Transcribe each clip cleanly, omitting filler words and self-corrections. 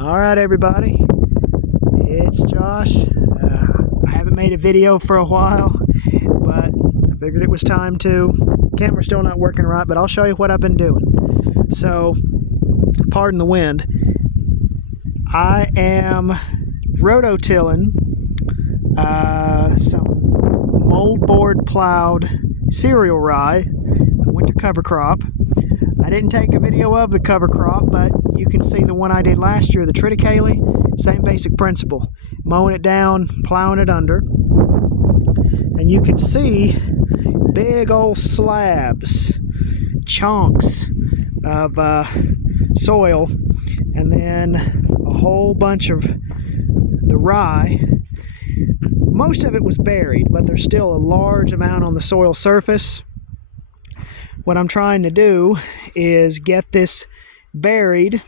Alright everybody, it's Josh. I haven't made a video for a while, but I figured it was time to. Camera's still not working right, but I'll show you what I've been doing. So, pardon the wind, I am rototilling some moldboard plowed cereal rye, the winter cover crop. I didn't take a video of the cover crop, but you can see the one I did last year, the triticale. Same basic principle. Mowing it down, plowing it under. And you can see big old slabs, chunks of soil, and then a whole bunch of the rye. Most of it was buried, but there's still a large amount on the soil surface. What I'm trying to do is get this buried,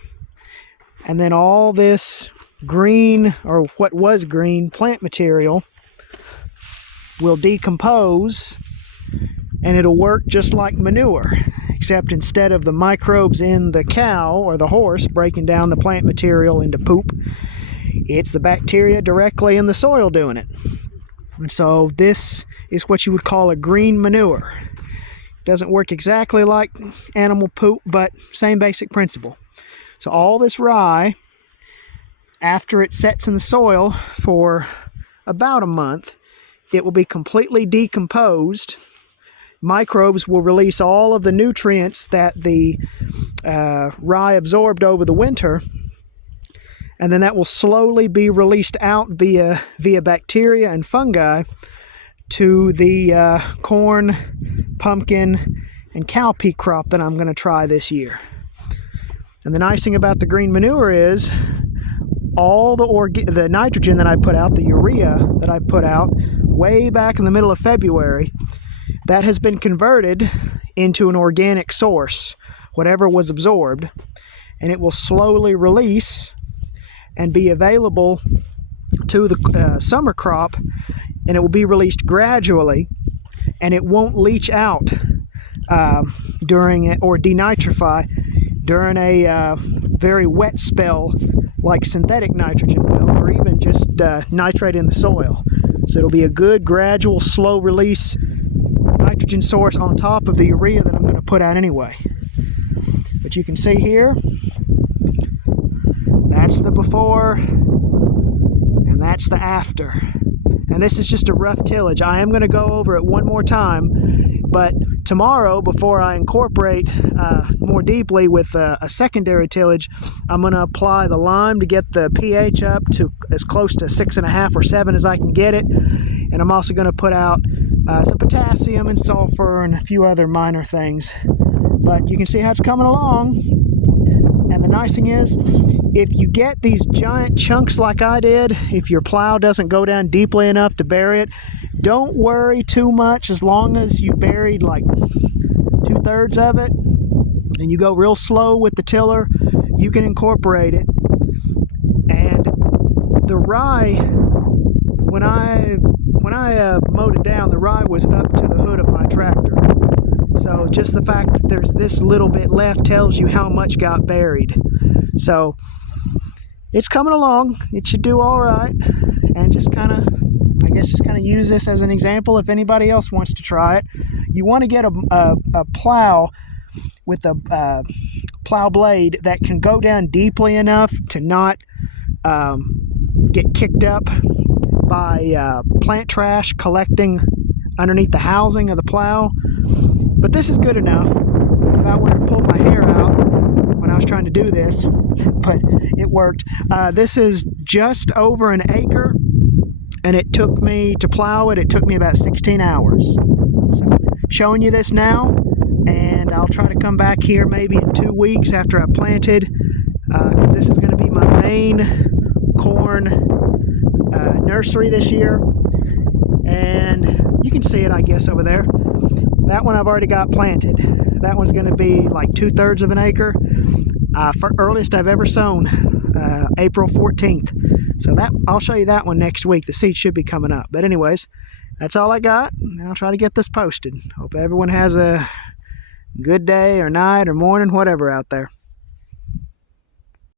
and then all this green, or what was green, plant material will decompose, and it'll work just like manure, except instead of the microbes in the cow or the horse breaking down the plant material into poop, it's the bacteria directly in the soil doing it. And so this is what you would call a green manure. Doesn't work exactly like animal poop, but same basic principle. So all this rye, after it sets in the soil for about a month, it will be completely decomposed. Microbes will release all of the nutrients that the rye absorbed over the winter, and then that will slowly be released out via bacteria and fungi to the corn, pumpkin, and cowpea crop that I'm going to try this year. And the nice thing about the green manure is all the nitrogen that I put out, the urea that I put out way back in the middle of February, that has been converted into an organic source, whatever was absorbed, and it will slowly release and be available to the summer crop, and it will be released gradually, and it won't leach out during it, or denitrify during a very wet spell like synthetic nitrogen will, or even just nitrate in the soil. So it'll be a good gradual slow release nitrogen source on top of the urea that I'm going to put out anyway. But you can see here, that's the before and that's the after. And this is just a rough tillage. I am going to go over it one more time, but tomorrow, before I incorporate more deeply with a secondary tillage, I'm going to apply the lime to get the pH up to as close to 6.5 or 7 as I can get it. And I'm also going to put out some potassium and sulfur and a few other minor things. But you can see how it's coming along. And the nice thing is, if you get these giant chunks like I did, if your plow doesn't go down deeply enough to bury it, don't worry too much. As long as you buried like 2/3 of it and you go real slow with the tiller, you can incorporate it. And the rye, when I mowed it down, the rye was up to the hood of my tractor. So just the fact that there's this little bit left tells you how much got buried. So it's coming along. It should do all right. And just kind of, I guess, just kind of use this as an example if anybody else wants to try it. You want to get a plow with a plow blade that can go down deeply enough to not get kicked up by plant trash collecting underneath the housing of the plow. But this is good enough. About where I pulled my hair out when I was trying to do this, but it worked. This is just over an acre, and it took me to plow it. It took me about 16 hours. So, showing you this now, and I'll try to come back here maybe in 2 weeks after I planted, because this is going to be my main corn nursery this year. And you can see it, I guess, over there. That one I've already got planted. That one's going to be like 2/3 of an acre. Earliest I've ever sown, April 14th. So that I'll show you that one next week. The seed should be coming up. But anyways, that's all I got. I'll try to get this posted. Hope everyone has a good day or night or morning, whatever out there.